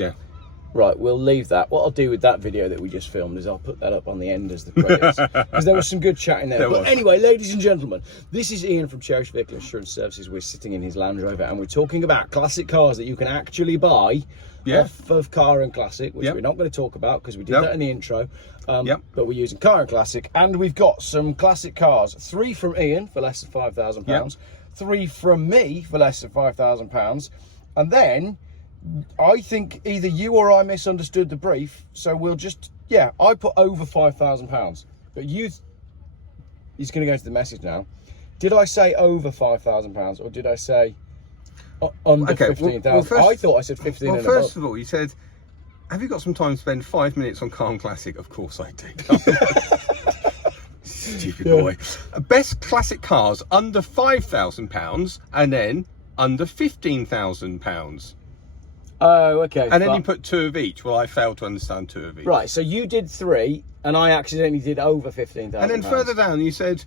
Yeah. Right, we'll leave that. What I'll do with that video that we just filmed is I'll put that up on the end as the credits, because there was some good chat in there. But anyway, ladies and gentlemen, this is Ian from Cherished Vehicle Insurance Services. We're sitting in his Land Rover and we're talking about classic cars that you can actually buy off of Car and Classic, which we're not going to talk about because we did that in the intro. But we're using Car and Classic, and we've got some classic cars. 3 from Ian for less than £5,000, 3 from me for less than £5,000, and then I think either you or I misunderstood the brief, so we'll just, I put over £5,000, but he's going to go to the message now. Did I say over £5,000 or did I say under 15,000? I thought I said 15 and above. First of all, you said, have you got some time to spend 5 minutes on Car and Classic? Of course I do. Stupid boy. Best classic cars under £5,000 and then under £15,000. Oh, okay. And then you put 2 of each. Well, I failed to understand 2 of each. Right, so you did 3, and I accidentally did over 15,000. And then further down, you said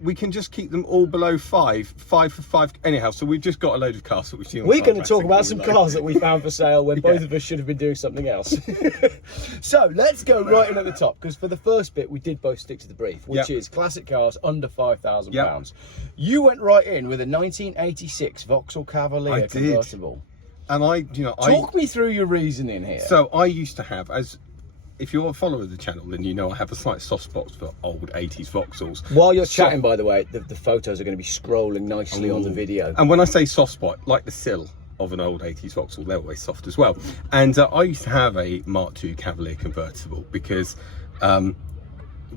we can just keep them all below 5 for 5. Anyhow, so we've just got a load of cars that we've seen. We're going to talk about some cars that we found for sale when both of us should have been doing something else. So let's go right in at the top, because for the first bit we did both stick to the brief, which is classic cars under £5,000. You went right in with a 1986 Vauxhall Cavalier convertible. And talk me through your reasoning here. So I used to have, if you're a follower of the channel, then you know I have a slight soft spot for old 80s Vauxhalls. While you're chatting, by the way, the photos are going to be scrolling nicely on the video. And when I say soft spot, like the sill of an old 80s Vauxhall, they're always soft as well. And I used to have a Mark II Cavalier convertible because,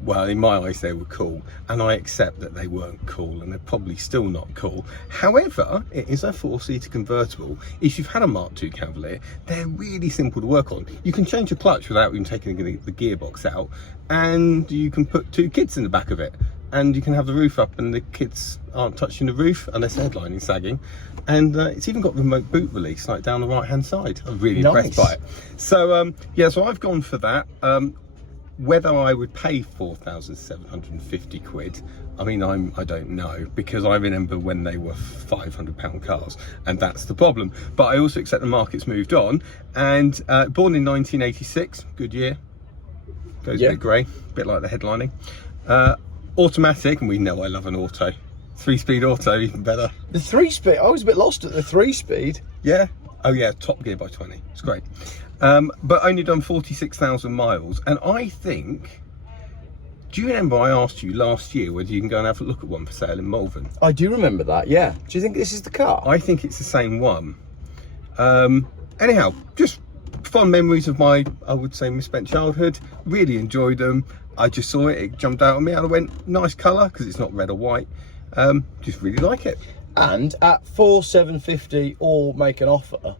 well, in my eyes they were cool, and I accept that they weren't cool and they're probably still not cool. However, it is a 4-seater convertible. If you've had a Mark II Cavalier, they're really simple to work on. You can change your clutch without even taking the gearbox out, and you can put 2 kids in the back of it, and you can have the roof up and the kids aren't touching the roof unless the headline is sagging. And it's even got remote boot release, like down the right hand side. I'm really impressed by it. So so I've gone for that. Whether I would pay 4,750 quid, I mean, I don't know, because I remember when they were £500 cars, and that's the problem. But I also accept the market's moved on, and born in 1986, good year, goes a bit grey, a bit like the headlining. Automatic, and we know I love an auto. 3-speed auto, even better. The 3-speed, I was a bit lost at the 3-speed. Yeah. Oh yeah, top gear by 20. It's great. But only done 46,000 miles. And I think, do you remember I asked you last year whether you can go and have a look at one for sale in Malvern? I do remember that, yeah. Do you think this is the car? I think it's the same one. Anyhow, just fond memories of my, I would say, misspent childhood. Really enjoyed them. I just saw it jumped out at me, and I went, nice colour, because it's not red or white. Just really like it. And at 4,750 or make an offer,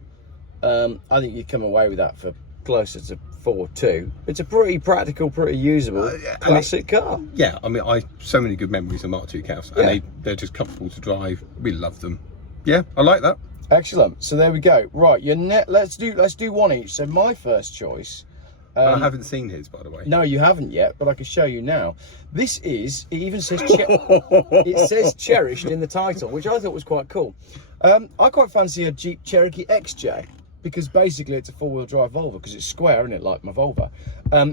I think you'd come away with that for closer to 4.2. It's a pretty practical, pretty usable classic car. Yeah, I mean, so many good memories of Mark II cars, and they're just comfortable to drive. We love them. Yeah, I like that. Excellent. So there we go. Right, let's do one each. So my first choice. I haven't seen his, by the way. No, you haven't yet, but I can show you now. This is, it even says, it says Cherished in the title, which I thought was quite cool. I quite fancy a Jeep Cherokee XJ, because basically it's a 4-wheel drive Volvo, because it's square, isn't it, like my Volvo.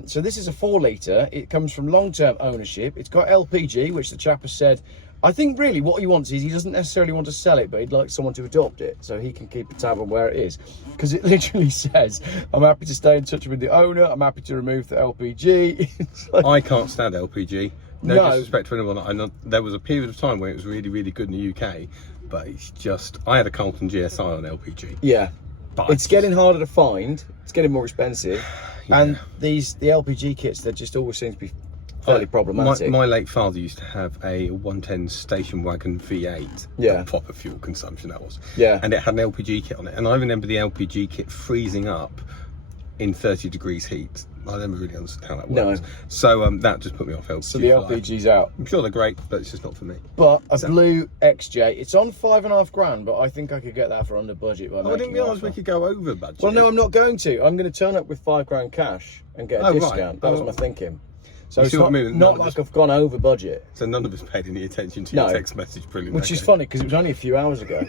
So this is a 4-litre. It comes from long-term ownership. It's got LPG, which the chap has said, I think really what he wants is he doesn't necessarily want to sell it, but he'd like someone to adopt it so he can keep a tab on where it is. Because it literally says, I'm happy to stay in touch with the owner, I'm happy to remove the LPG. Like, I can't stand LPG. No disrespect to anyone. I know there was a period of time where it was really, really good in the UK, but it's just, I had a Carlton GSI on LPG. Yeah, but it's getting harder to find, it's getting more expensive, and the LPG kits, they just always seem to be fairly problematic. My late father used to have a 110 station wagon V8. Yeah. Proper fuel consumption that was. Yeah. And it had an LPG kit on it. And I remember the LPG kit freezing up in 30 degrees heat. I never really understood how that works. No. So that just put me off LPG. So the LPG's out. I'm sure they're great, but it's just not for me. But a blue XJ, it's on £5,500, but I think I could get that for under budget. I didn't realise we could go over budget. Well, no, I'm not going to. I'm going to turn up with £5,000 cash and get a discount. Right. That was my thinking. So it's not like I've gone over budget. So none of us paid any attention to your text message. Brilliant. Which is funny because it was only a few hours ago.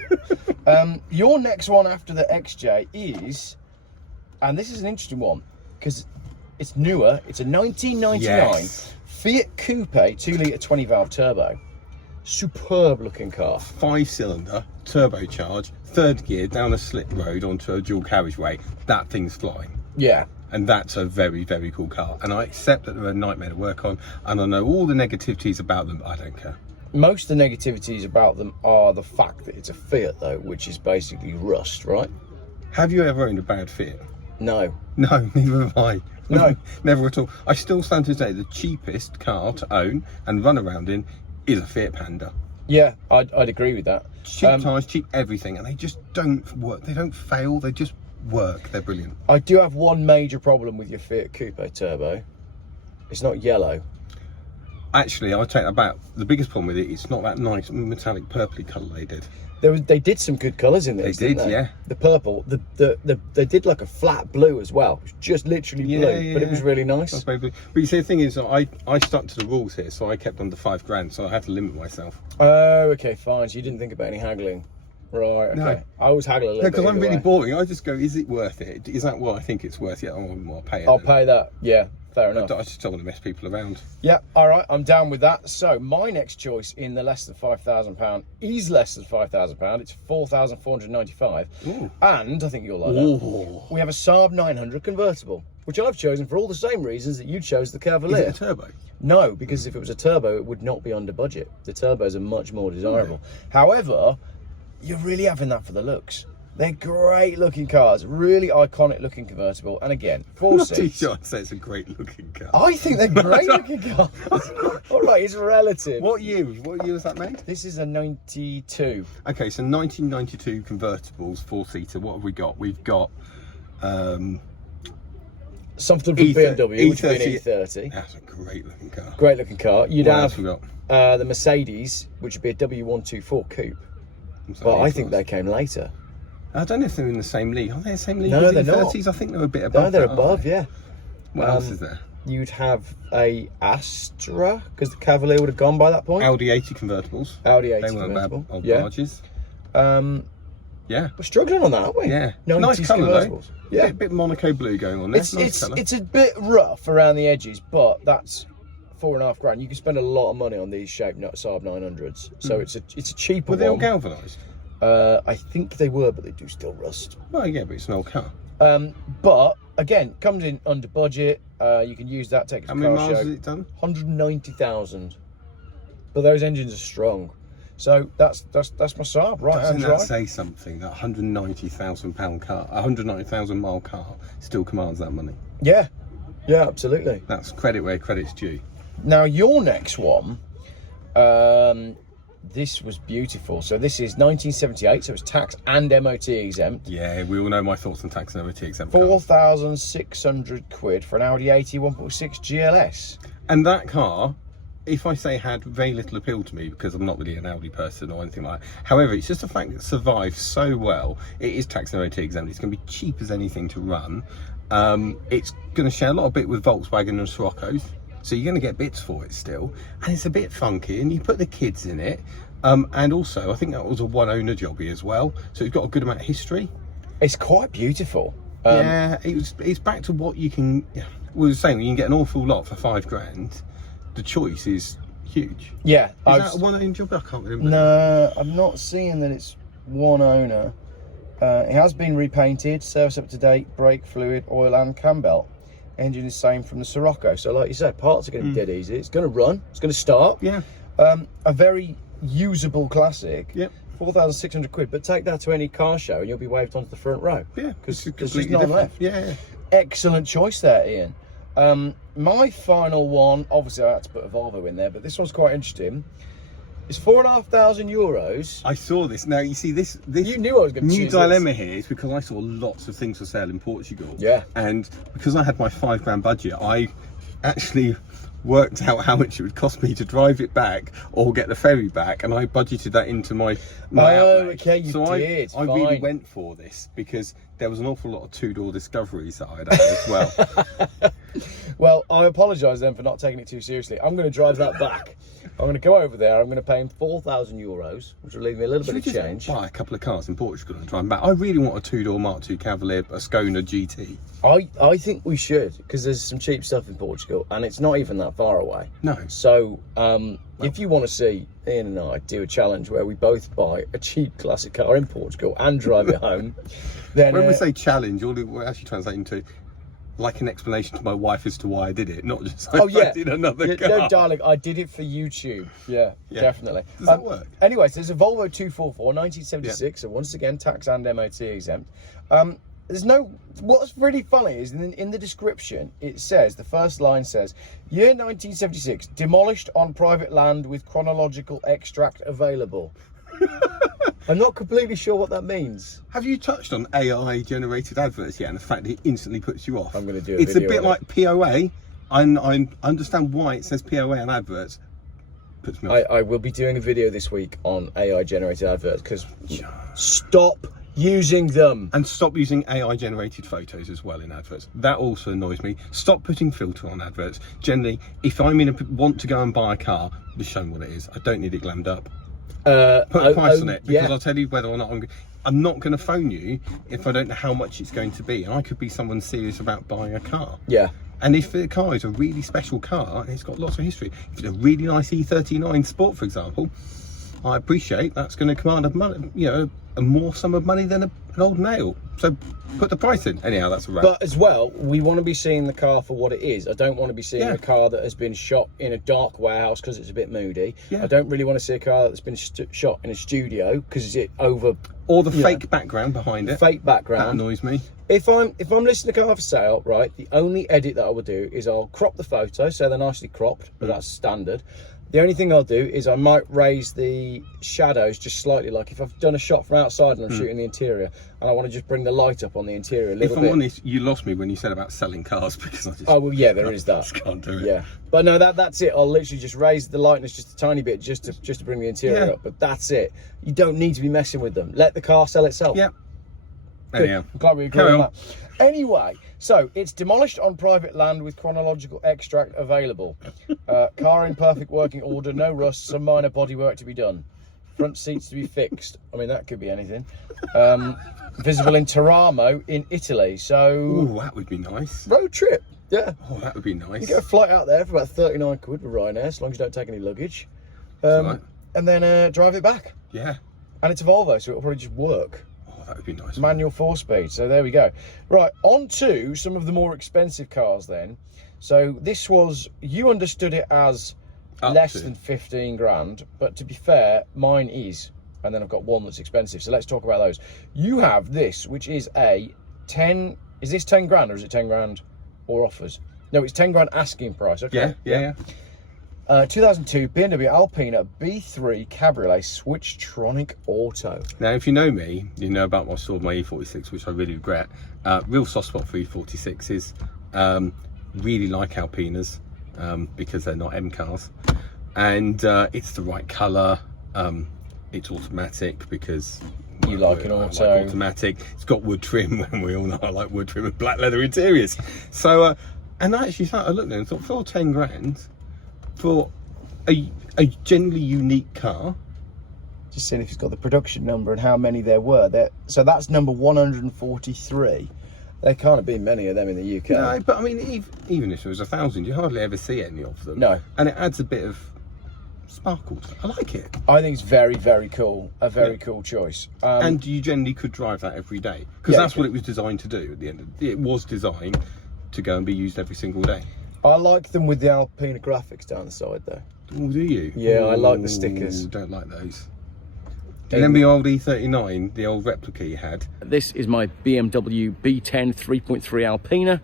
Your next one after the XJ is And this is an interesting one because it's newer. It's a 1999 Yes. Fiat Coupe 2-litre 20-valve turbo. Superb looking car. 5-cylinder, turbocharged, third gear down a slip road onto a dual carriageway. That thing's flying. Yeah. And that's a very, very cool car. And I accept that they're a nightmare to work on. And I know all the negativities about them, but I don't care. Most of the negativities about them are the fact that it's a Fiat, though, which is basically rust, right? Have you ever owned a bad Fiat? No. No, neither have I. No. Never at all. I still stand to say the cheapest car to own and run around in is a Fiat Panda. Yeah, I'd agree with that. Cheap tyres, cheap everything, and they just don't work. They don't fail, they just work. They're brilliant. I do have one major problem with your Fiat Coupe turbo. It's not yellow. Actually, I'll take that back. The biggest problem with it, it's not that nice metallic purpley colour they did. They did some good colours in this. They did, didn't they? yeah. The purple, they did like a flat blue as well. It was just literally blue, but it was really nice. But you see, the thing is, I stuck to the rules here, so I kept under £5,000, so I had to limit myself. Oh, okay, fine. So you didn't think about any haggling, right? Okay. No. I always haggle a little bit. Because I'm really way. boring. I just go, is it worth it? Is that what I think it's worth? Yeah, I'll pay it. I'll then. pay that. Yeah, fair enough. I just don't want to mess people around. Yeah, all right, I'm down with that. So my next choice in the less than £5,000 is less than £5,000. It's £4,495, and I think you'll like that. We have a Saab 900 convertible, which I've chosen for all the same reasons that you chose the Cavalier. Is it a turbo? No, because if it was a turbo, it would not be under budget. The turbos are much more desirable. However, you're really having that for the looks. They're great looking cars, really iconic looking convertible. And again, 4 I'm not too seats. sure I'd say it's a great looking car. I think they're great looking cars. All right, it's relative. What year was that made? This is a 92. Okay, so 1992 convertibles, 4-seater. What have we got? We've got Something from BMW, which would be an E30. E30. That's a great looking car. Great looking car. You'd What else have we got? the Mercedes, which would be a W124 Coupe. So But I these think ones. they came later. I don't know if they're in the same league. Are they the same league? No, as they're the not. 30s? I think they're a bit above. No, they're that, aren't above, they? yeah. What else is there? You'd have a Astra, because the Cavalier would have gone by that point. Audi 80 convertibles. Audi 80 They weren't bad convertible. old Yeah. barges. Yeah. We're struggling on that, aren't we? Yeah. 90s Nice colour though. convertibles. Yeah. Bit Monaco blue going on there. Nice colour. It's a bit rough around the edges, but that's £4,500. You can spend a lot of money on these shaped Saab 900s. So it's a cheaper Were they all one. galvanised? I think they were, but they do still rust. Well, yeah, but it's an old car. But again, comes in under budget. You can use that, take it to How many car miles show. has it done? 190,000. But those engines are strong. So that's my Saab, right hand Doesn't that drive. say something? That £190,000 car, 190,000 mile car, still commands that money. Yeah, absolutely. That's credit where credit's due. Now your next one, this was beautiful. So this is 1978, so it's tax and MOT exempt. Yeah, we all know my thoughts on tax and MOT exempt cars. £4,600 for an Audi 80 1.6 GLS. And that car, if I say had very little appeal to me, because I'm not really an Audi person or anything like that. However, it's just the fact that it survives so well. It is tax and MOT exempt. It's going to be cheap as anything to run. It's going to share a lot of bit with Volkswagen and Scirocco's. So you're going to get bits for it still. And it's a bit funky, and you put the kids in it. And also, I think that was a one-owner jobby as well. So it's got a good amount of history. It's quite beautiful. Yeah, it's back to what you can... We were saying, you can get an awful lot for £5,000. The choice is huge. Yeah. Is that a one-owner job? I can't remember. No, I'm not seeing that it's one owner. It has been repainted, service up to date, brake fluid, oil and cam belt. Engine is same from the Scirocco. So like you said, parts are going to be dead easy. It's going to run. It's going to start. Yeah. A very usable classic. Yep. £4,600, but take that to any car show and you'll be waved onto the front row. Yeah, because there's completely none different. left. Yeah. Excellent choice there, Ian. My final one, obviously I had to put a Volvo in there, but this one's quite interesting. It's €4,500. I saw this. Now you see this. You knew I was going to new choose dilemma here is because I saw lots of things for sale in Portugal. Yeah. And because I had my £5,000 budget, I actually worked out how much it would cost me to drive it back or get the ferry back, and I budgeted that into my outlay. Okay, you did. I really went for this because there was an awful lot of two-door discoveries that I'd had as well. Well, I apologise then for not taking it too seriously. I'm going to drive that back. I'm going to go over there. I'm going to pay him €4,000, which will leave me a little bit of change. Buy a couple of cars in Portugal and drive them back. I really want a two-door Mark II Cavalier, a Skoda GT. I think we should, because there's some cheap stuff in Portugal, and it's not even that far away. No. So, if you want to see Ian and I do a challenge where we both buy a cheap classic car in Portugal and drive it home, then when we say challenge, we're actually translating to like an explanation to my wife as to why I did it, not just I did another car. No, darling, I did it for YouTube. Yeah, definitely. Does that work? Anyway, so there's a Volvo 244, 1976, so once again, tax and MOT exempt. There's no, what's really funny is in the description, it says, the first line says, year 1976, demolished on private land with chronological extract available. I'm not completely sure what that means. Have you touched on AI generated adverts yet, and the fact that it instantly puts you off? I'm going to do It's a bit like POA. I understand why it says POA on adverts. Puts me off. I will be doing a video this week on AI generated adverts, because stop using them. And stop using AI generated photos as well in adverts. That also annoys me. Stop putting filter on adverts. Generally, if I'm want to go and buy a car, just show me what it is. I don't need it glammed up. Put a price on it, because I'll tell you whether or not I'm not going to phone you if I don't know how much it's going to be, and I could be someone serious about buying a car. Yeah. And if the car is a really special car and it's got lots of history, if it's a really nice E39 Sport, for example, I appreciate that's going to command a more sum of money than an old nail. So put the price in. Anyhow, that's a wrap. But as well, we want to be seeing the car for what it is. I don't want to be seeing a car that has been shot in a dark warehouse because it's a bit moody. I don't really want to see a car that's been shot in a studio because it's over. Or the fake background behind it. Fake background. That annoys me. If I'm listing a car for sale, right, the only edit that I would do is I'll crop the photo, so they're nicely cropped, but that's standard. The only thing I'll do is I might raise the shadows just slightly, like if I've done a shot from outside and I'm shooting the interior and I want to just bring the light up on the interior a little bit. If I'm honest, you lost me when you said about selling cars, because I just... Oh, well, yeah, there is that. Just can't do it. Yeah. But no, that's it. I'll literally just raise the lightness just a tiny bit just to bring the interior up, but that's it. You don't need to be messing with them. Let the car sell itself. Yeah. Anyhow. I'm glad we agree on that. Anyway, so it's demolished on private land with chronological extract available. Car in perfect working order, no rust, some minor bodywork to be done. Front seats to be fixed. I mean, that could be anything. Visible in Teramo in Italy. So, ooh, that would be nice. Road trip, yeah. Oh, that would be nice. You get a flight out there for about 39 quid with Ryanair, as long as you don't take any luggage. And then drive it back. Yeah. And it's a Volvo, so it'll probably just work. That would be nice. Manual 4-speed. So there we go. Right, on to some of the more expensive cars then. So this was, you understood it as less than 15 grand, but to be fair, mine is. And then I've got one that's expensive. So let's talk about those. You have this, which is a 10, is this 10 grand or is it 10 grand or offers? No, it's 10 grand asking price. Okay. Yeah. 2002 BMW Alpina B3 Cabriolet Switch-Tronic Auto. Now, if you know me, you know about my store, my E46, which I really regret. Real soft spot for E46s. Really like Alpinas because they're not M cars, and it's the right colour. It's automatic because you like an auto. I like automatic. It's got wood trim, and we all know I like wood trim and black leather interiors. So, and I actually started looking and thought, for 10 grand. For a generally unique car. Just seeing if it's got the production number and how many there were. So that's number 143. There can't have been many of them in the UK. No, but I mean, even if there was 1,000, you hardly ever see any of them. No. And it adds a bit of sparkle. I like it. I think it's very, very cool. A very cool choice. And you generally could drive that every day. Because that's what it was designed to do at the end of it. It was designed to go and be used every single day. I like them with the Alpina graphics down the side though. Oh, do you? Yeah, I like the stickers. Don't like those. Do you remember the old E39, the old replica you had? This is my BMW B10 3.3 Alpina.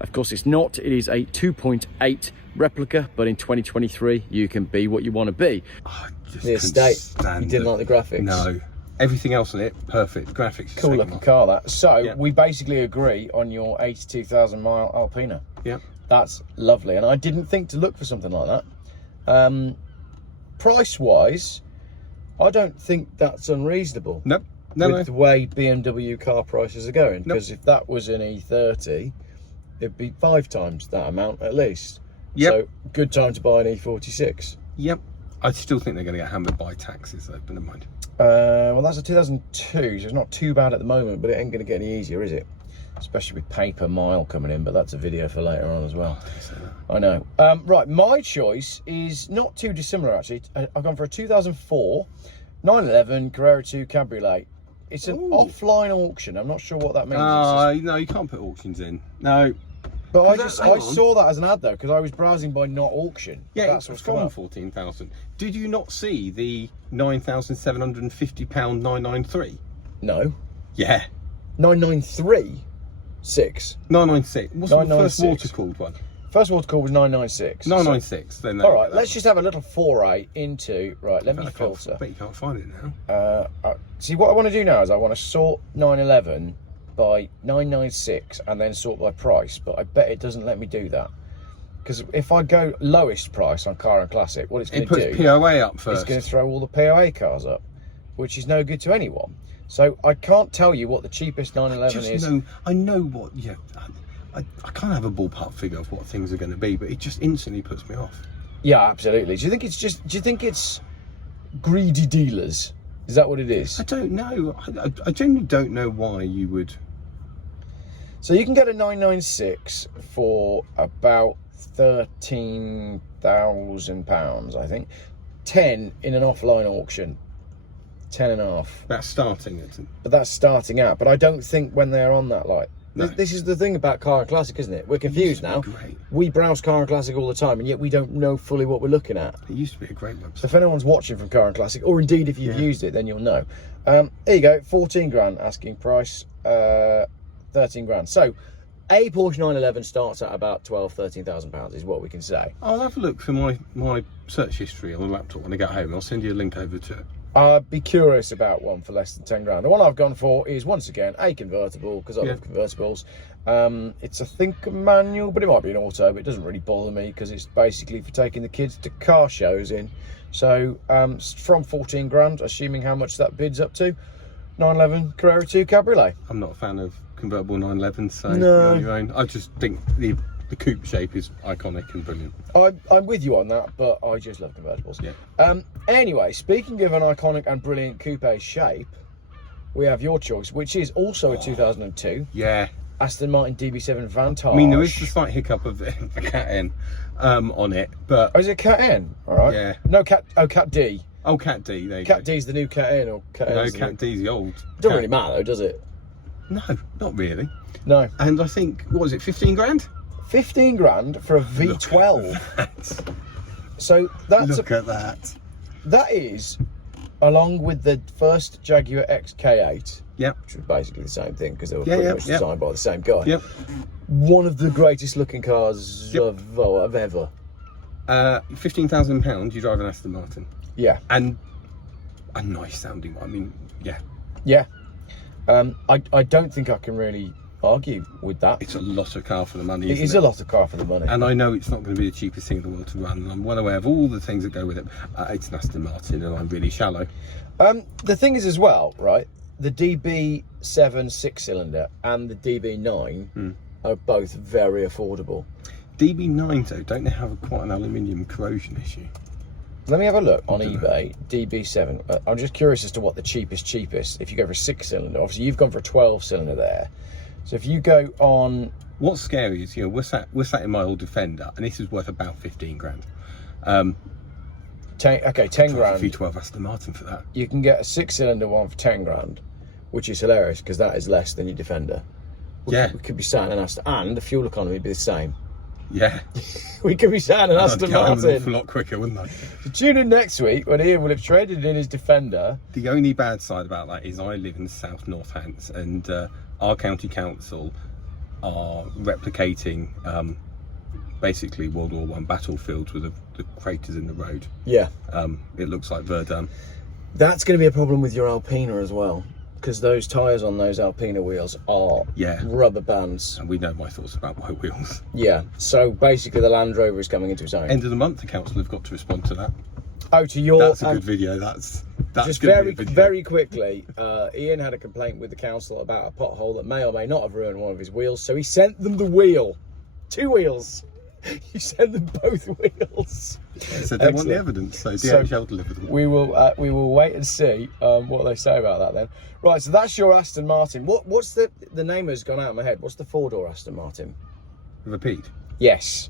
Of course it's not, it is a 2.8 replica, but in 2023 you can be what you want to be. Oh, the estate, you didn't like the graphics? No. Everything else on it, perfect. Graphics. Cool looking car that. So we basically agree on your 82,000 mile Alpina. Yeah. That's lovely, and I didn't think to look for something like that. Price wise, I don't think that's unreasonable. Nope. With the way BMW car prices are going, because if that was an E30, it'd be 5 times that amount at least. Yep. So good time to buy an E46. Yep. I still think they're going to get hammered by taxes though, but never mind. Well, that's a 2002, so it's not too bad at the moment, but it ain't going to get any easier, is it? Especially with pay per mile coming in, but that's a video for later on as well. I know. Right, my choice is not too dissimilar actually. I've gone for a 2004 911 Carrera 2 Cabriolet. It's an offline auction. I'm not sure what that means. No, you can't put auctions in. No. But I saw that as an ad though, because I was browsing by not auction. Yeah, that's what's gone 14,000. Did you not see the £9,750 993? No. Yeah. 993. 6. 996. What's the first water cooled one? First water cooled was 996. 996. Then all right, let's just have a little foray into. Right, let me filter. I bet you can't find it now. See, what I want to do now is I want to sort 911 by 996 and then sort by price, but I bet it doesn't let me do that. Because if I go lowest price on Car and Classic, what it's going to do... It puts POA up first. It's going to throw all the POA cars up, which is no good to anyone. So I can't tell you what the cheapest 911 is. I know what... Yeah, I can't have a ballpark figure of what things are going to be, but it just instantly puts me off. Yeah, absolutely. Do you think it's greedy dealers? Is that what it is? I don't know. I genuinely don't know why you would... So you can get a 996 for about £13,000, I think. 10 in an offline auction. 10 and a half. That's starting it. But that's starting out. But I don't think when they're on that, like... No. This is the thing about Car and Classic, isn't it? We're confused now. Great. We browse Car and Classic all the time, and yet we don't know fully what we're looking at. It used to be a great website. So if anyone's watching from Car and Classic, or indeed if you've used it, then you'll know. There you go, 14 grand asking price, 13 grand. So a Porsche 911 starts at about £13,000 is what we can say. I'll have a look for my search history on the laptop when I get home. I'll send you a link over to it. I'd be curious about one for less than 10 grand. The one I've gone for is, once again, a convertible, because I love convertibles. It's, I think, a manual, but it might be an auto, but it doesn't really bother me because it's basically for taking the kids to car shows in. So, from 14 grand, assuming how much that bids up to, 911 Carrera 2 Cabriolet. I'm not a fan of convertible 911s, so no. You're on your own. I just think the coupe shape is iconic and brilliant. I'm with you on that, but I just love convertibles. Yeah. Anyway, speaking of an iconic and brilliant coupe shape, we have your choice, which is also a 2002. Yeah. Aston Martin DB7 Vantage. I mean, there is the slight hiccup of a Cat N on it, but... Oh, is it Cat N? All right. Yeah. No, Cat D. Oh, Cat D, there you Cat go. D's the new Cat N, or Cat N? No, Cat D's the old. Doesn't really matter, though, does it? No, not really. No. And I think, what was it, 15 grand? 15 grand for a V12. So that's Look at that. That is, along with the first Jaguar XK8, Yep. which was basically the same thing because they were pretty much designed by the same guy. Yep. One of the greatest looking cars of ever. £15,000, you drive an Aston Martin. Yeah. And a nice sounding one. I mean, yeah. Yeah. I don't think I can really argue with that. It's a lot of car for the money, It is a lot of car for the money. And I know it's not going to be the cheapest thing in the world to run, and I'm well aware of all the things that go with it. It's an Aston Martin, and I'm really shallow. The thing is as well, right, the DB7 6-cylinder and the DB9 are both very affordable. DB9s, though, don't they have quite an aluminium corrosion issue? Let me have a look on eBay. DB7. I'm just curious as to what the cheapest. If you go for a 6-cylinder, obviously you've gone for a 12-cylinder there. So if you go on, what's scary is, we're sat in my old Defender, and this is worth about 15 grand. 10 grand. V12 Aston Martin for that. You can get a 6-cylinder one for 10 grand, which is hilarious because that is less than your Defender. We could be sat in an Aston, and the fuel economy would be the same. Yeah. We could be sat in an Aston Martin. An awful lot quicker, wouldn't I? So tune in next week when Ian will have traded in his Defender. The only bad side about that is I live in South Northants, and our county council are replicating basically World War I battlefields with the craters in the road. Yeah. It looks like Verdun. That's going to be a problem with your Alpina as well, because those tyres on those Alpina wheels are rubber bands. And we know my thoughts about white wheels. Yeah, so basically the Land Rover is coming into its own. End of the month, the council have got to respond to that. Oh, to your... That's a good video. That's just very quickly, Ian had a complaint with the council about a pothole that may or may not have ruined one of his wheels, so he sent them the wheel. 2 wheels. He sent them both wheels. So they want the evidence, so DHL delivered them. We will wait and see what they say about that then. Right, so that's your Aston Martin. What's the name has gone out of my head. What's the 4-door Aston Martin? Rapide. Yes.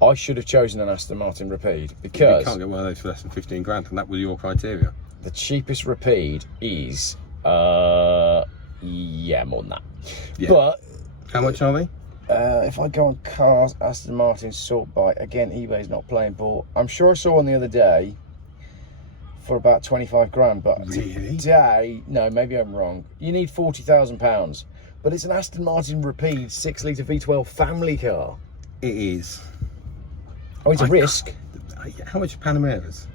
I should have chosen an Aston Martin Rapide because... You can't get one of those for less than 15 grand, and that was your criteria. The cheapest Rapide is, more than that. Yeah. But... How much are they? If I go on cars, Aston Martin sort by, again, eBay's not playing ball. I'm sure I saw one the other day for about 25 grand, but really? Today, no, maybe I'm wrong. You need £40,000, but it's an Aston Martin Rapide 6-litre V12 family car. It is. Oh, it's a risk. How much are Panameras?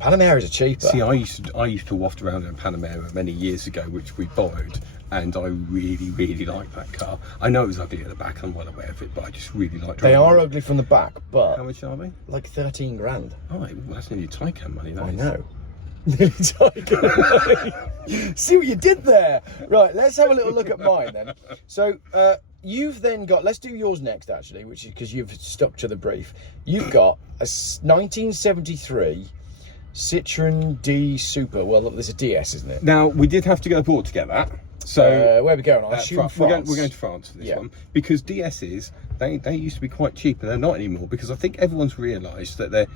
Panameras are cheaper. See, I used to waft around in a Panamera many years ago, which we borrowed, and I really liked that car. I know it was ugly at the back, I'm well aware of it, but I just really liked driving. They are ugly from the back, but... How much are they? Like 13 grand. Oh, well, that's nearly Taycan money, that I is. know. Nearly Taycan money. See what you did there? Right, let's have a little look at mine then. So, you've then got... Let's do yours next, actually, which is because you've stuck to the brief. You've got a 1973... Citroen D Super. Well, look, there's a DS, isn't it? Now, we did have to go abroad to get that. So where are we going? I assume France. We're going to France for this one. Because DSs, they used to be quite cheap, and they're not anymore, because I think everyone's realised that they're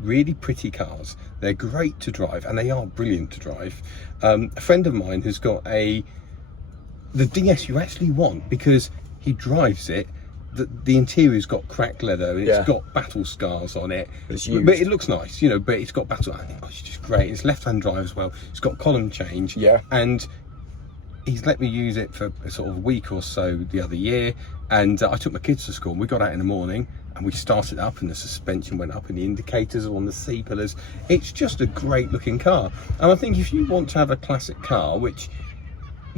really pretty cars. They're great to drive, and they are brilliant to drive. A friend of mine has got the DS you actually want, because he drives it. The interior's got cracked leather, and it's got battle scars on it. But it looks nice, you know, but it's got battle... it's just great. It's left-hand drive as well. It's got column change. Yeah. And he's let me use it for a sort of week or so the other year. And I took my kids to school, and we got out in the morning, and we started up, and the suspension went up, and the indicators are on the C-pillars. It's just a great-looking car. And I think if you want to have a classic car, which...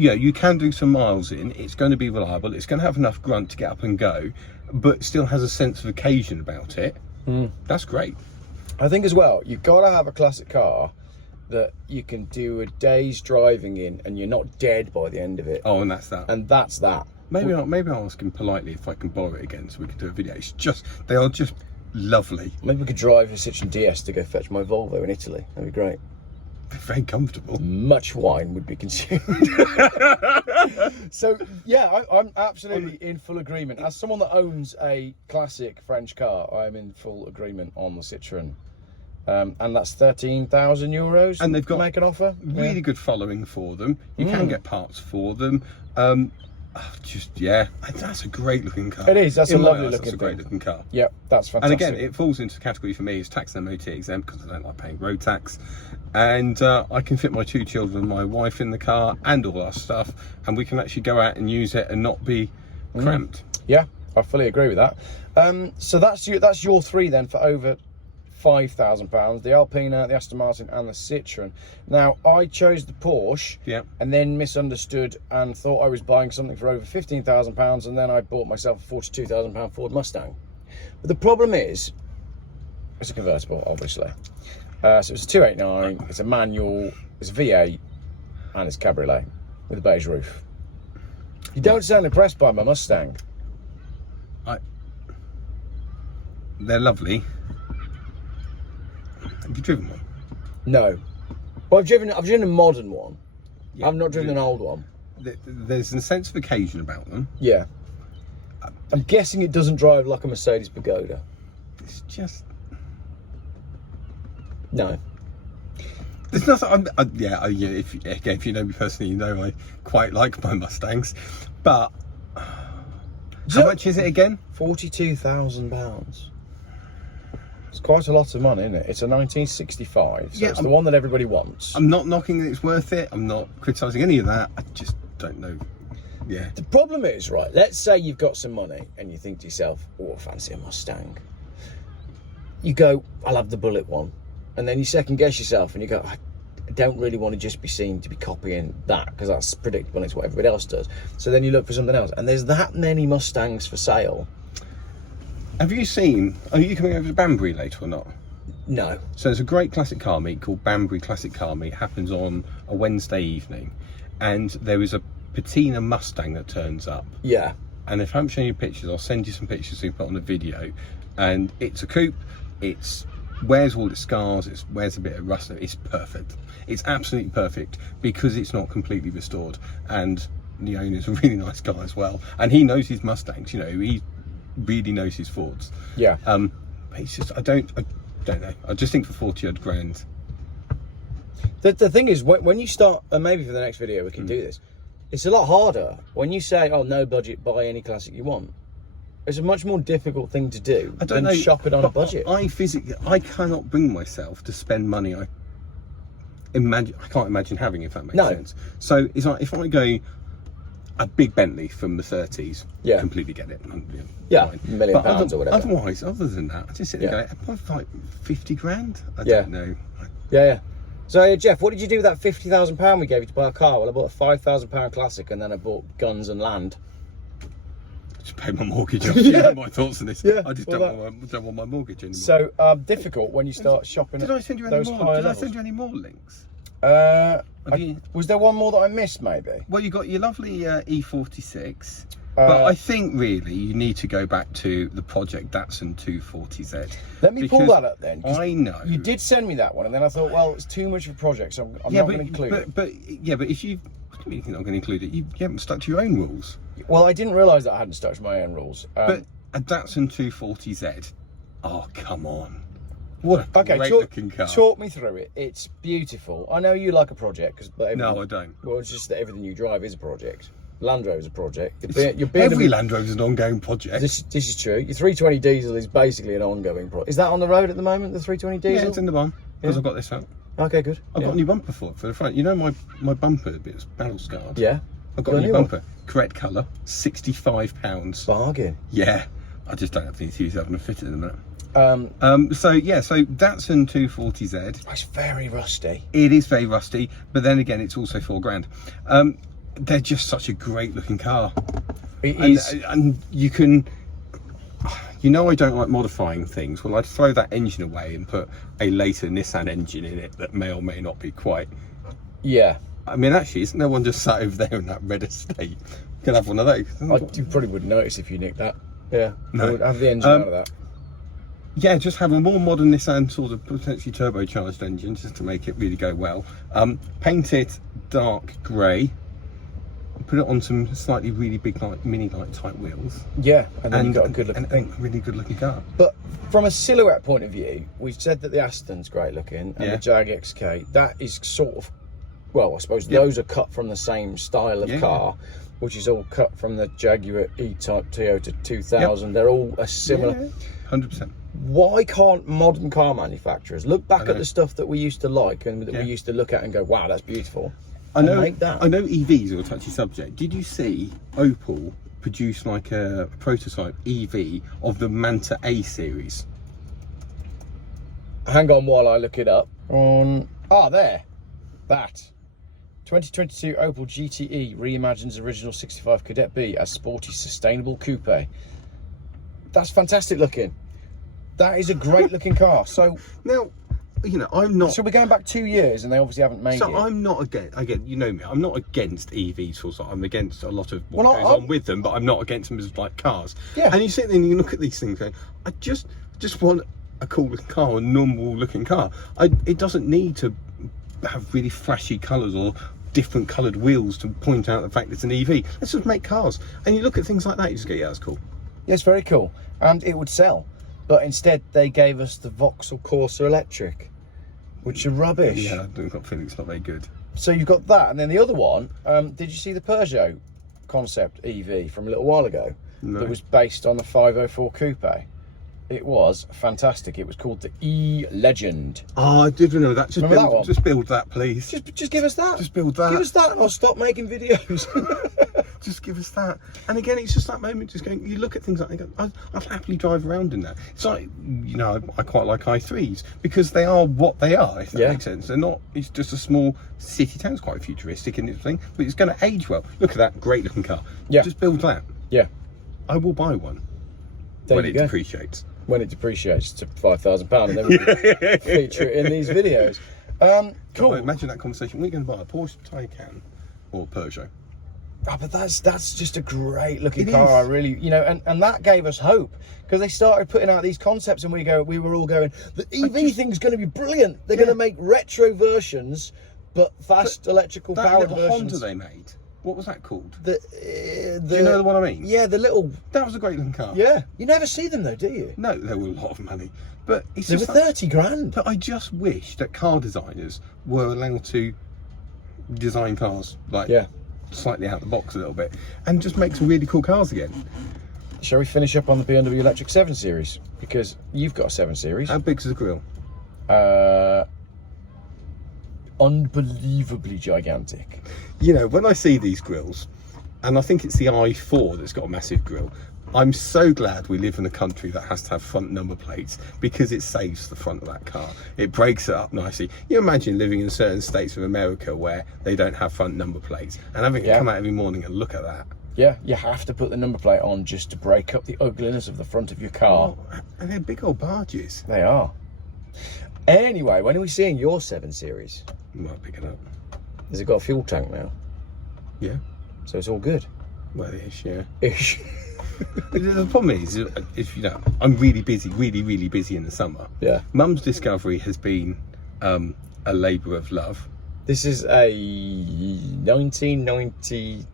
Yeah, you can do some miles in, it's going to be reliable, it's going to have enough grunt to get up and go, but still has a sense of occasion about it. That's great. I think as well, you've got to have a classic car that you can do a day's driving in and you're not dead by the end of it. Oh, and that's that. And that's that. Maybe I'll ask him politely if I can borrow it again so we can do a video. It's just, they are just lovely. Maybe we could drive a Citroen DS to go fetch my Volvo in Italy. That'd be great. Very comfortable. Much wine would be consumed. So yeah, I'm absolutely in full agreement. As someone that owns a classic French car, I'm in full agreement on the Citroen. And that's €13,000. And they've got make an offer. Really good following for them. You can get parts for them. That's a great looking car. It is. That's a lovely looking. That's a great looking car. Yep, that's fantastic. And again, it falls into the category for me is tax and MOT exempt, because I don't like paying road tax. And I can fit my 2 children and my wife in the car and all our stuff, and we can actually go out and use it and not be cramped. Yeah, I fully agree with that. So that's your 3 then for over £5,000, the Alpina, the Aston Martin and the Citroen. Now, I chose the Porsche and then misunderstood and thought I was buying something for over £15,000, and then I bought myself a £42,000 Ford Mustang. But the problem is, it's a convertible, obviously. So it's a 289, it's a manual, it's a V8, and it's Cabriolet with a beige roof. You don't sound impressed by my Mustang. They're lovely. Have you driven one? No. Well, I've driven a modern one. I've not driven an old one. There's a sense of occasion about them. Yeah. I'm guessing it doesn't drive like a Mercedes Pagoda. It's just... No. There's nothing... If you know me personally, you know I quite like my Mustangs. But... How much is it again? £42,000. It's quite a lot of money, isn't it? It's a 1965, so it's the one that everybody wants. I'm not knocking that it's worth it. I'm not criticising any of that. I just don't know. Yeah. The problem is, right, let's say you've got some money and you think to yourself, oh, I fancy a Mustang. You go, I'll have the bullet one. And then you second guess yourself and you go, don't really want to just be seen to be copying that, because that's predictable and it's what everybody else does. So then you look for something else, and there's that many Mustangs for sale. Have you seen, are you coming over to Banbury later or not? No. So there's a great classic car meet called Banbury Classic Car Meet. It happens on a Wednesday evening, and there is a patina Mustang that turns up. Yeah. And if I haven't shown you pictures, I'll send you some pictures so you can put on the video. And it's a coupe, it's wears all its scars, it wears a bit of rust. It's perfect. It's absolutely perfect because it's not completely restored. And the owner's a really nice guy as well. And he knows his Mustangs, you know, he really knows his Fords. Yeah. But it's just, I don't know. I just think for 40 odd grand. The thing is, when you start, and maybe for the next video we can do this, it's a lot harder when you say, oh, no budget, buy any classic you want. It's a much more difficult thing to do than shop it on a budget. I cannot bring myself to spend money I can't imagine having, if that makes sense. So it's like, if I go a big Bentley from the 30s, yeah, completely get it. Yeah, fine. £1 million or whatever. Otherwise, other than that, I just sit there going, like 50 grand? I don't know. Yeah. So, Geoff, what did you do with that £50,000 we gave you to buy a car? Well, I bought a £5,000 classic, and then I bought guns and land. Just pay my mortgage off. You know my thoughts on this. Yeah, I just don't want my mortgage anymore. So, difficult when you start shopping. Did I send you any more? Did I send you any more links? Was there one more that I missed, maybe? Well, you got your lovely E46. But I think really you need to go back to the Project Datsun 240Z. Let me pull that up then. I know. You did send me that one, and then I thought, well, it's too much of a project, so I'm not going to include it. But if you... What do you mean you're not going to include it? You haven't stuck to your own rules. Well, I didn't realise that I hadn't stuck to my own rules. But a Datsun 240Z, oh, come on. What a great looking car. Talk me through it. It's beautiful. I know you like a project. No, I don't. Well, it's just that everything you drive is a project. Land Rover's a project. Every Land Rover is an ongoing project. This is true. Your 320 diesel is basically an ongoing project. Is that on the road at the moment, the 320 diesel? Yeah, it's in the barn, because I've got this out. Okay, good. I've got a new bumper for the front. You know my bumper bit was battle scarred? Yeah. I've got a new bumper. Correct colour, £65. Bargain. Yeah. I just don't have the enthusiasm to fit it in a minute. So Datsun 240Z. It's very rusty. It is very rusty, but then again, it's also £4,000. They're just such a great looking car. It is. And you can, you know, I don't like modifying things. Well, I'd throw that engine away and put a later Nissan engine in it that may or may not be quite. Yeah. I mean, actually, isn't there one just sat over there in that red estate? You can have one of those. You probably wouldn't notice if you nicked that. Yeah. No. I would have the engine out of that. Yeah, just have a more modern Nissan sort of potentially turbocharged engine just to make it really go well. Paint it dark grey. Put it on some slightly really big mini light type wheels. Yeah, and then you've got a good looking thing. Really good looking car. But from a silhouette point of view, we've said that the Aston's great looking and the Jag XK, that is sort of, well, I suppose those are cut from the same style of car, which is all cut from the Jaguar E-Type Toyota 2000. They're all a similar. 100%. Why can't modern car manufacturers look back at the stuff that we used to like and that we used to look at and go, wow, that's beautiful? I know EVs are a touchy subject. Did you see Opel produce like a prototype EV of the Manta A series? Hang on while I look it up. There. That. 2022 Opel GTE reimagines original 65 Cadet B as sporty, sustainable coupe. That's fantastic looking. That is a great looking car. So now, you know, I'm not. So we're going back 2 years, and they obviously haven't made it. So I'm not against. Again, you know me. I'm not against EVs. Also, I'm against a lot of what goes on with them, but I'm not against them as like cars. Yeah. And you sit there and you look at these things, going, I just want a cool looking car, a normal looking car. It doesn't need to have really flashy colours or different coloured wheels to point out the fact it's an EV. Let's just make cars. And you look at things like that, you just go, yeah, that's cool. Yeah, it's very cool, and it would sell. But instead, they gave us the Vauxhall Corsa Electric, which are rubbish. Yeah, I've got a feeling it's not very good. So you've got that, and then the other one, did you see the Peugeot concept EV from a little while ago? No. That was based on the 504 Coupe. It was fantastic. It was called the E-Legend. Oh, I did remember that. Remember that one? Just build that, please. Just give us that. Just build that. Give us that and I'll stop making videos. just give us that. And again, it's just that moment, just going, you look at things like, and go, I'd happily drive around in that. It's like, you know, I quite like i3s because they are what they are, if that makes sense. They're not, it's just a small city town. It's quite futuristic in its thing, but it's going to age well. Look at that great looking car. Yeah. Just build that. Yeah. I will buy one when it depreciates. When it depreciates to £5,000, and then we can feature it in these videos. Cool. Imagine that conversation. We're going to buy a Porsche Taycan or Peugeot. Oh, but that's just a great looking car. I really, you know, and that gave us hope because they started putting out these concepts, and we were all going, the EV thing's going to be brilliant. They're going to make retro versions, but electrical powered versions. Honda they made. What was that called? Do you know the one I mean? Yeah, the little. That was a great looking car. Yeah, you never see them though, do you? No, they were a lot of money, but they were 30 grand. But I just wish that car designers were allowed to design cars like slightly out the box a little bit and just make some really cool cars again. Shall we finish up on the BMW Electric 7 Series? Because you've got a 7 Series. How big's the grille? Unbelievably gigantic. You know, when I see these grills, and I think it's the i4 that's got a massive grill, I'm so glad we live in a country that has to have front number plates because it saves the front of that car. It breaks it up nicely. You imagine living in certain states of America where they don't have front number plates and having to come out every morning and look at that. Yeah, you have to put the number plate on just to break up the ugliness of the front of your car. Oh, and they're big old barges. They are. Anyway, when are we seeing your 7 Series? Might pick it up. Has it got a fuel tank now? Yeah. So it's all good? Well, ish, yeah. Ish. The problem is, if you know, I'm really busy in the summer. Yeah. Mum's Discovery has been a labour of love. This is a 1990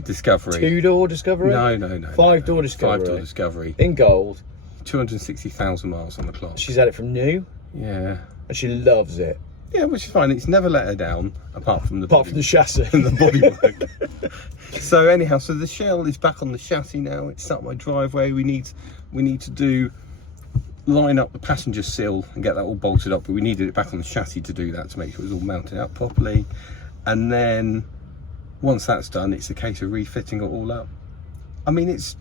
Discovery. 2-door Discovery? No. 5-door Discovery. 5-door Discovery. In gold. 260,000 miles on the clock. She's had it from new. Yeah. And she loves it. Yeah, which is fine. It's never let her down, apart from the chassis and the bodywork. So anyhow, so the shell is back on the chassis now. It's up my driveway. We need to line up the passenger sill and get that all bolted up, but we needed it back on the chassis to do that to make sure it was all mounted up properly. And then once that's done, it's a case of refitting it all up. I mean, it's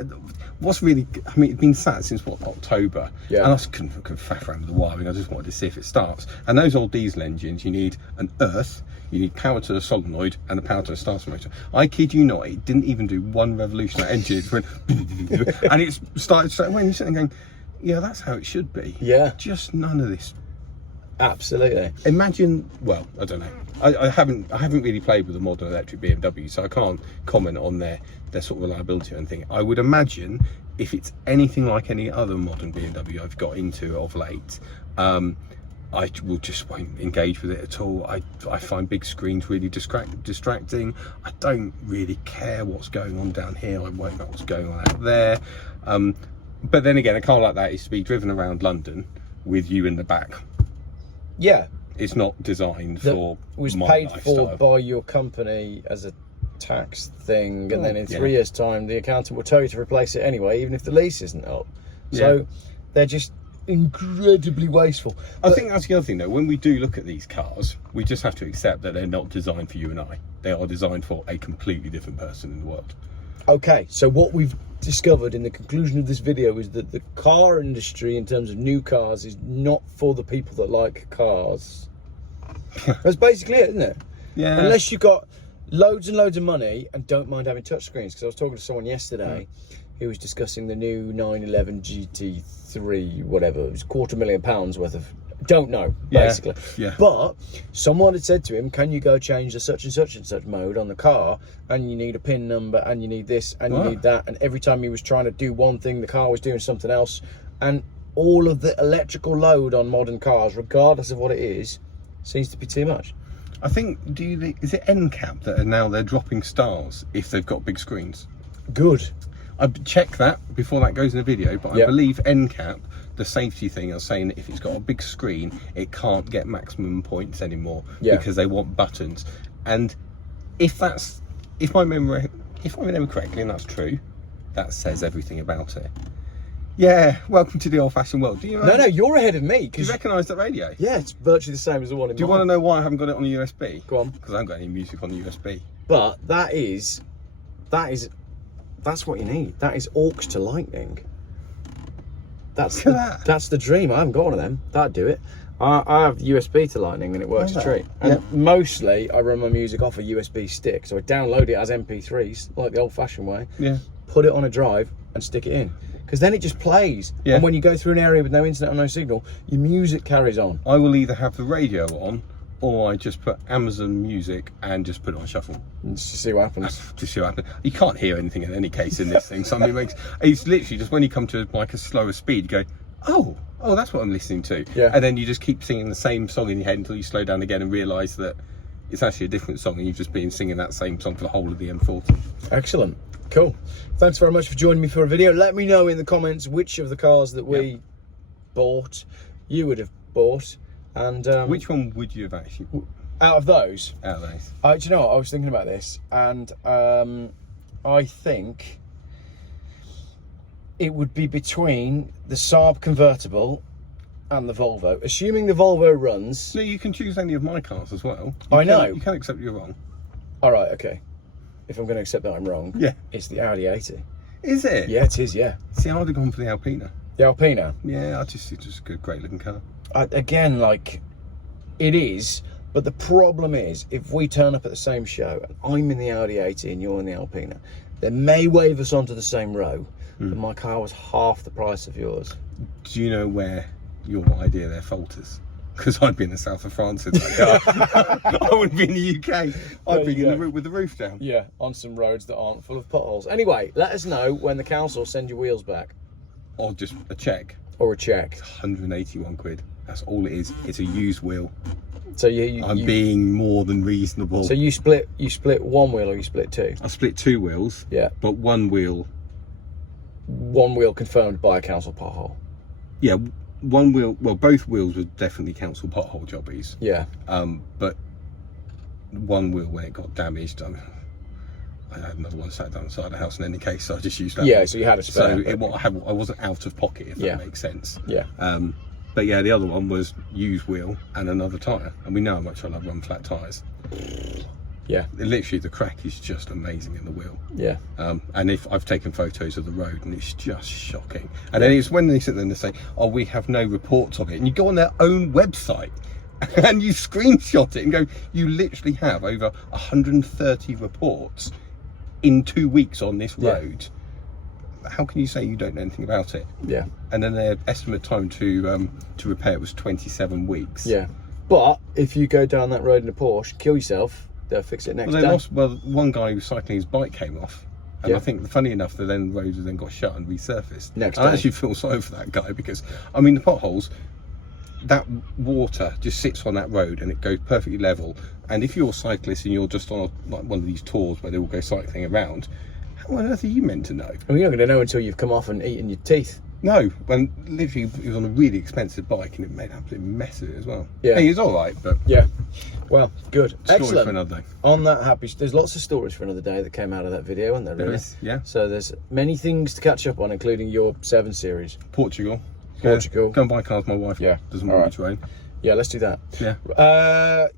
been sat since October, and I just couldn't faff around with the wiring. I just wanted to see if it starts. And those old diesel engines, you need an earth, you need power to the solenoid and the power to the starter motor. I kid you not, it didn't even do one revolution. That engine went and it started straight away. And you're sitting there going, yeah, that's how it should be. Yeah, just none of this. Absolutely. Imagine, well, I don't know. I haven't really played with a modern electric BMW, so I can't comment on their sort of reliability or anything. I would imagine if it's anything like any other modern BMW I've got into of late, I will just won't engage with it at all. I find big screens really distracting. I don't really care what's going on down here. I won't know what's going on out there. But then again, a car like that is to be driven around London with you in the back. Yeah, it's not designed for. It was my paid lifestyle. for by your company as a tax thing, and then in 3 years' time, the accountant will tell you to replace it anyway, even if the lease isn't up. So they're just incredibly wasteful. I think that's the other thing, though. When we do look at these cars, we just have to accept that they're not designed for you and I. They are designed for a completely different person in the world. Okay, so what we've discovered in the conclusion of this video is that the car industry, in terms of new cars, is not for the people that like cars. That's basically it, isn't it? Yeah. Unless you've got loads and loads of money and don't mind having touchscreens. Because I was talking to someone yesterday who was discussing the new 911 GT3, whatever. It was £250,000 worth of. Don't know, basically. Yeah. But someone had said to him, can you go change the such and such mode on the car, and you need a PIN number, and you need this, and you need that, and every time he was trying to do one thing, the car was doing something else. And all of the electrical load on modern cars, regardless of what it is, seems to be too much. I think, is it NCAP that are now they're dropping stars if they've got big screens? Good. I'd check that before that goes in the video, but I believe NCAP, the safety thing, are saying that if it's got a big screen, it can't get maximum points anymore because they want buttons. And if I remember correctly, and that's true, that says everything about it. Yeah, welcome to the old-fashioned world. Do you know? No, you're ahead of me. Do you recognise that radio? Yeah, it's virtually the same as the one in Do you want to know why I haven't got it on a USB? Go on. Because I haven't got any music on the USB. But that's what you need. That is aux to lightning. That's the dream. I haven't got one of them. That'd do it. I have USB to lightning and it works a treat. And mostly I run my music off a USB stick. So I download it as MP3s, like the old fashioned way. Yeah. Put it on a drive and stick it in. Because then it just plays. Yeah. And when you go through an area with no internet or no signal, your music carries on. I will either have the radio on, or I just put Amazon Music and just put it on shuffle. Just to see what happens. Just see what happens. You can't hear anything in any case in this thing. Something makes it's literally just when you come to like a slower speed, you go, oh, that's what I'm listening to. Yeah. And then you just keep singing the same song in your head until you slow down again and realise that it's actually a different song, and you've just been singing that same song for the whole of the M40. Excellent. Cool. Thanks very much for joining me for a video. Let me know in the comments which of the cars that we bought you would have bought. And which one would you have actually out of those? Do you know what? I was thinking about this, and I think it would be between the Saab Convertible and the Volvo. Assuming the Volvo runs. No, you can choose any of my cars as well. I know. You can accept you're wrong. All right, okay. If I'm going to accept that I'm wrong, it's the Audi 80. Is it? Yeah, it is. Yeah. See, I'd have gone for the Alpina. The Alpina. Yeah, it's just a good, great looking colour. Again, like, it is, but the problem is, if we turn up at the same show and I'm in the Audi 80 and you're in the Alpina, they may wave us onto the same row, but my car was half the price of yours. Do you know where your idea there falters? Because I'd be in the south of France in that car. I wouldn't be in the UK. I'd be in the with the roof down. Yeah, on some roads that aren't full of potholes. Anyway, let us know when the council send your wheels back. Or just a cheque. Or a cheque. It's 181 quid. That's all it is. It's a used wheel. So I'm being more than reasonable. So you split one wheel or you split two? I split two wheels. Yeah. But one wheel confirmed by a council pothole. Yeah, one wheel. Well, both wheels were definitely council pothole jobbies. Yeah. But one wheel, when it got damaged, I had another one sat down the side of the house in any case, so I just used that. Yeah. One. So you had a spare. So I wasn't out of pocket, if that makes sense. Yeah. But yeah, the other one was used wheel and another tyre. And we know how much I love run flat tyres. Yeah. Literally, the crack is just amazing in the wheel. Yeah. And if I've taken photos of the road, and it's just shocking. And then it's when they sit there and they say, oh, we have no reports of it. And you go on their own website and you screenshot it and go, you literally have over 130 reports in 2 weeks on this road. How can you say you don't know anything about it? Yeah. And then their estimate time to repair was 27 weeks. Yeah. But if you go down that road in a Porsche, kill yourself, they'll fix it next day. One guy who was cycling, his bike came off. And I think, funny enough, the roads then got shut and resurfaced. Next day. I actually feel sorry for that guy because, I mean, the potholes, that water just sits on that road and it goes perfectly level. And if you're a cyclist and you're just on like one of these tours where they all go cycling around, how on earth are you meant to know? Well, you're not going to know until you've come off and eaten your teeth. No, when literally he was on a really expensive bike and it made an absolute mess of it as well. Yeah. Hey, he's all right, but... Yeah. Well, good. Excellent. Story for another day. On that happy... There's lots of stories for another day that came out of that video, aren't there, really? There is, yeah. So there's many things to catch up on, including your 7 Series. Portugal. Go and buy cars my wife doesn't want me to own. Yeah, let's do that. Yeah.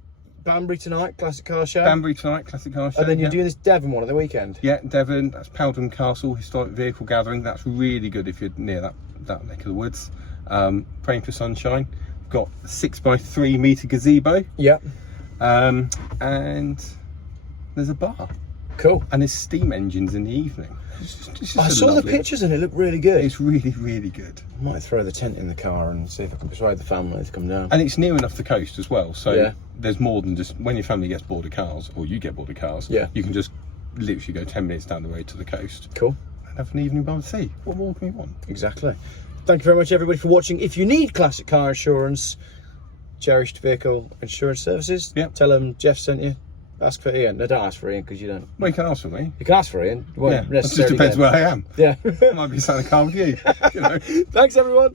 Banbury tonight, classic car show. Banbury tonight, classic car show. And then you're doing this Devon one at the weekend. Yeah, Devon. That's Powderham Castle historic vehicle gathering. That's really good if you're near that neck of the woods. Praying for sunshine. We've got a 6x3 metre gazebo. Yeah. And there's a bar. Cool. And there's steam engines in the evening. I saw the pictures and it looked really good. It's really, really good. I might throw the tent in the car and see if I can persuade the family to come down. And it's near enough the coast as well, so there's more than just when your family gets bored of cars, or you get bored of cars, you can just literally go 10 minutes down the road to the coast. Cool. And have an evening by the sea. What more can you want? Exactly. Thank you very much, everybody, for watching. If you need classic car insurance, Cherished Vehicle Insurance Services, tell them Geoff sent you. Ask for Ian. No, don't ask for Ian because you don't. Well, you can ask for me. You can ask for Ian. It just depends where I am. Yeah. I might be sat in the car with you. You know. Thanks, everyone.